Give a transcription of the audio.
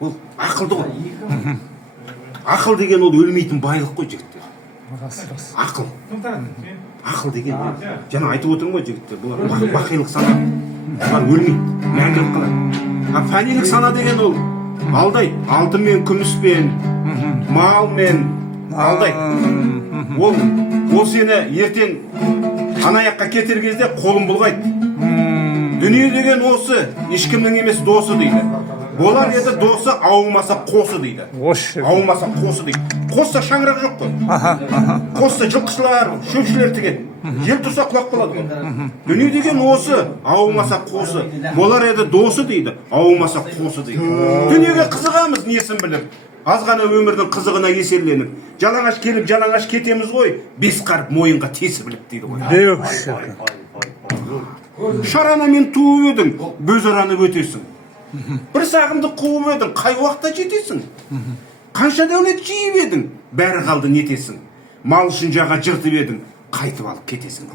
Ол ақылды ғой. Ақыл деген ол өлмейтін байлық қой, жігіттер. Ақыл. Ақыл деген жаңа айтып отырмын ғой, жігіттер, бұлар бақилық сана. Бұлар өлмейді, мәңгілік қалады. Фәнилік сана деген ол алдайды. Алтынмен, күміспен, малмен алдайды. Ол сені ертең анаяққа кетер кезде қолын бұлғайды. Дүние деген осы, ешкімнің емес досы дейді. Болар еді досы, ауымаса қосы дейді. Ауымаса қосы дейді. Қосса шаңырақ жоқ қой. Қосса жылқышылар, шөпшілер тігеді. Жел тұрса құлақ болады ғой. Дүние деген осы, ауымаса қосы. Болар еді досы дейді, ауымаса қосы дейді. Дүниеге қызығамыз несін біліп. Азғана өмірдің қызығына еселеніп. Жалаңаш келіп, жалаңаш кетеміз ғой. Бес қарып мойынға тесі біліп дейді ғой. Шарана мен туып едің, бөз араны өтесің. Бір сағымды қуып едің, қай уақытта жетесің? Қанша дәулет жиып едің, бәрі қалды нетесің? Мал үшін жаға жыртып едің, қайтып алып кетесің.